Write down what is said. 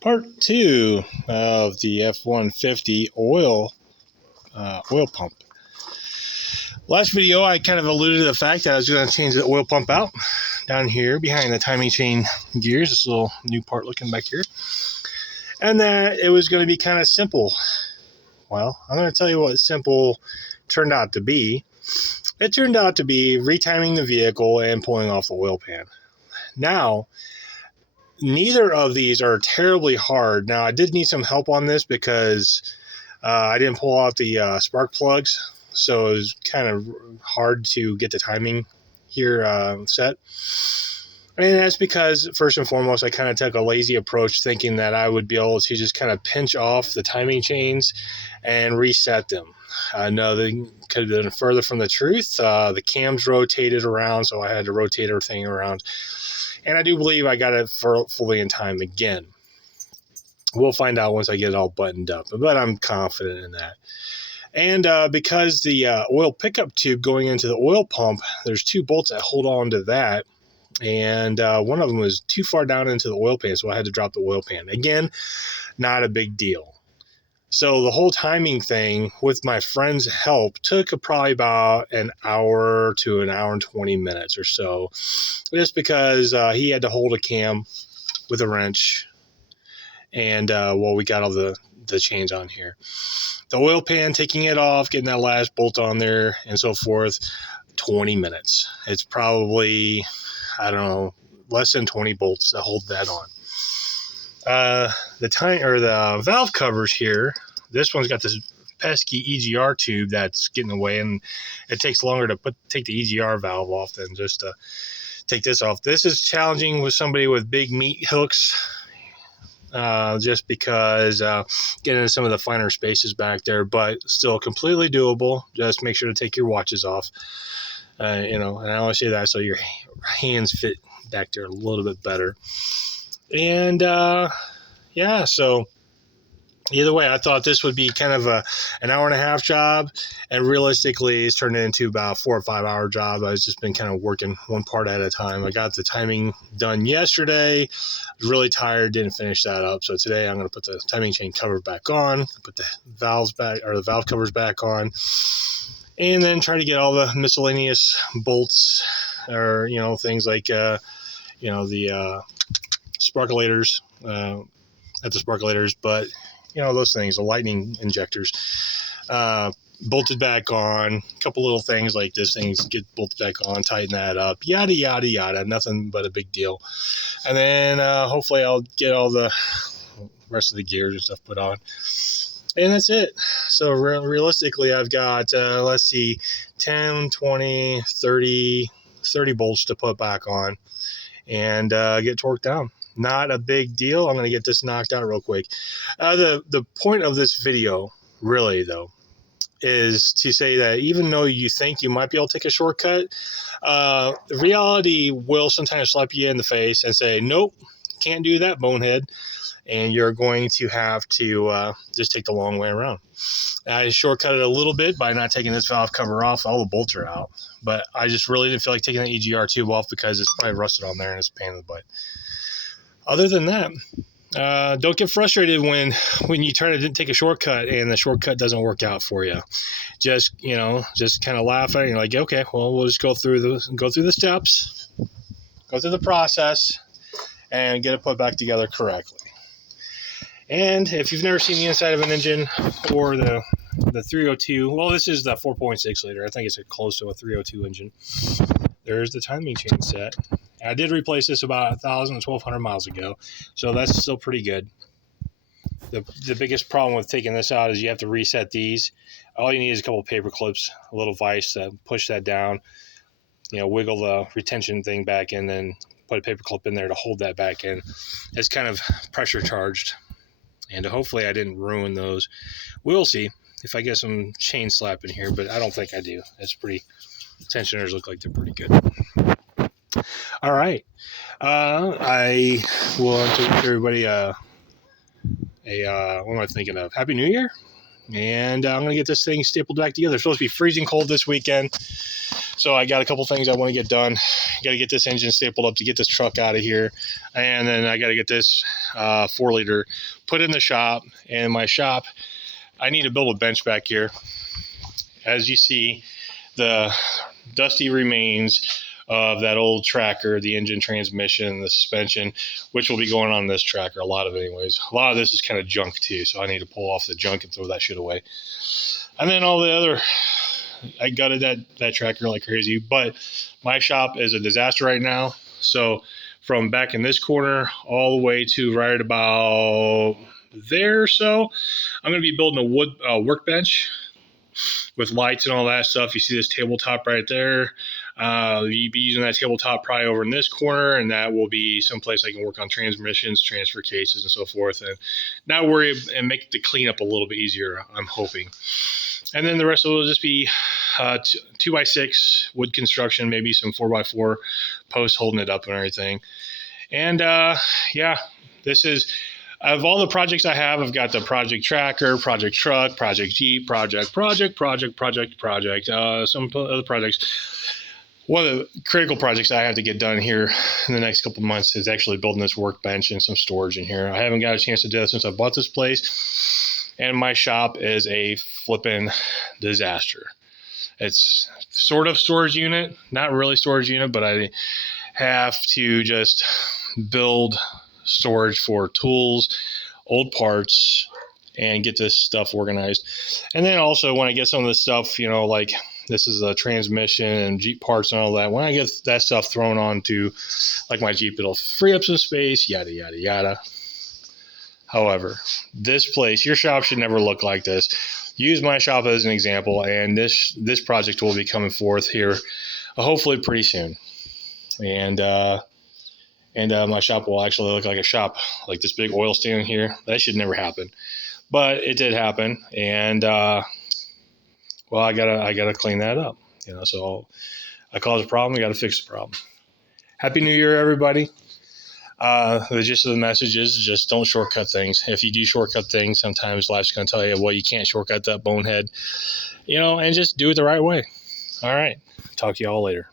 Part 2 of the F150 oil pump. Last video, I kind of alluded to the fact that I was going to change the oil pump out down here behind the timing chain gears, this little new part looking back here, and that it was going to be kind of simple. Well, I'm going to tell you what simple turned out to be. It turned out to be retiming the vehicle and pulling off the oil pan. Now, neither of these are terribly hard. Now, I did need some help on this because I didn't pull out the spark plugs, so it was kind of hard to get the timing here set. And that's because, first and foremost, I kind of took a lazy approach thinking that I would be able to just kind of pinch off the timing chains and reset them. No, they could have been further from the truth. The cams rotated around, so I had to rotate everything around. And I do believe I got it fully in time again. We'll find out once I get it all buttoned up, but I'm confident in that. And because the oil pickup tube going into the oil pump, there's two bolts that hold on to that. And one of them was too far down into the oil pan, so I had to drop the oil pan. Again, not a big deal. So the whole timing thing, with my friend's help, took probably about an hour to an hour and 20 minutes or so, just because he had to hold a cam with a wrench, and we got all the chains on here. The oil pan, taking it off, getting that last bolt on there, and so forth, 20 minutes. It's probably, I don't know, less than 20 bolts that hold that on. The valve covers here, this one's got this pesky EGR tube that's getting away, and it takes longer to take the EGR valve off than just to take this off. This is challenging with somebody with big meat hooks, just because getting into some of the finer spaces back there, but still completely doable. Just make sure to take your watches off. And I only say that so your hands fit back there a little bit better. And so either way, I thought this would be kind of an hour and a half job, and realistically it's turned into about a 4 or 5 hour job. I've just been kind of working one part at a time. I got the timing done yesterday, was really tired, didn't finish that up. So today I'm going to put the timing chain cover back on, put the valve covers back on, and then try to get all the miscellaneous bolts, or things like the sparkulators at the sparkulators, but those things, the lightning injectors, bolted back on. A couple little things like this, things get bolted back on, tighten that up, yada yada yada, nothing but a big deal. And then hopefully I'll get all the rest of the gears and stuff put on, and that's it. So realistically, I've got 10, 20, 30 bolts to put back on and get torqued down. Not a big deal. I'm going to get this knocked out real quick. The point of this video, really, though, is to say that even though you think you might be able to take a shortcut, the reality will sometimes slap you in the face and say, nope, can't do that, bonehead. And you're going to have to just take the long way around. I shortcutted a little bit by not taking this valve cover off. All the bolts are out. But I just really didn't feel like taking the EGR tube off because it's probably rusted on there and it's a pain in the butt. Other than that, don't get frustrated when you try to take a shortcut and the shortcut doesn't work out for you. Just kind of laugh at it. You're like, okay, well, we'll just go through the steps, go through the process, and get it put back together correctly. And if you've never seen the inside of an engine or the 302, well, this is the 4.6 liter. I think it's close to a 302 engine. There's the timing chain set. I did replace this about 1,000 to 1,200 miles ago, so that's still pretty good. The biggest problem with taking this out is you have to reset these. All you need is a couple of paper clips, a little vise to push that down, wiggle the retention thing back in, then put a paper clip in there to hold that back in. It's kind of pressure charged, and hopefully I didn't ruin those. We'll see if I get some chain slap in here, but I don't think I do. It's pretty, tensioners look like they're pretty good. All right. I will wish everybody what am I thinking of? Happy New Year. And I'm going to get this thing stapled back together. It's supposed to be freezing cold this weekend. So I got a couple things I want to get done. Got to get this engine stapled up to get this truck out of here. And then I got to get this 4-liter put in the shop. And my shop, I need to build a bench back here. As you see, the dusty remains of that old tracker, the engine, transmission, the suspension, which will be going on this tracker, a lot of it anyways. A lot of this is kind of junk too, so I need to pull off the junk and throw that shit away. And then all the other, I gutted that tracker like crazy, but my shop is a disaster right now. So from back in this corner all the way to right about there or so, I'm going to be building a wood workbench with lights and all that stuff. You see this tabletop right there. You'll be using that tabletop probably over in this corner, and that will be someplace I can work on transmissions, transfer cases, and so forth, and not worry and make the cleanup a little bit easier, I'm hoping. And then the rest of it will just be 2x6 wood construction, maybe some 4x4 posts holding it up and everything. And yeah, this is, of all the projects I have, I've got the project tracker, project truck, project Jeep, project, some other projects. One of the critical projects I have to get done here in the next couple of months is actually building this workbench and some storage in here. I haven't got a chance to do that since I bought this place, and my shop is a flipping disaster. It's sort of storage unit, not really storage unit, but I have to just build storage for tools, old parts, and get this stuff organized. And then also when I get some of this stuff, you know, like this is a transmission and Jeep parts and all that, when I get that stuff thrown onto like my Jeep, it'll free up some space, yada, yada, yada. However, this place, your shop should never look like this. Use my shop as an example, and this project will be coming forth here hopefully pretty soon. And my shop will actually look like a shop, like this big oil stand here. That should never happen, but it did happen, and well, I gotta clean that up, you know. So I caused a problem. I got to fix the problem. Happy New Year, everybody. The gist of the message is just don't shortcut things. If you do shortcut things, sometimes life's going to tell you, well, you can't shortcut that bonehead, you know, and just do it the right way. All right. Talk to you all later.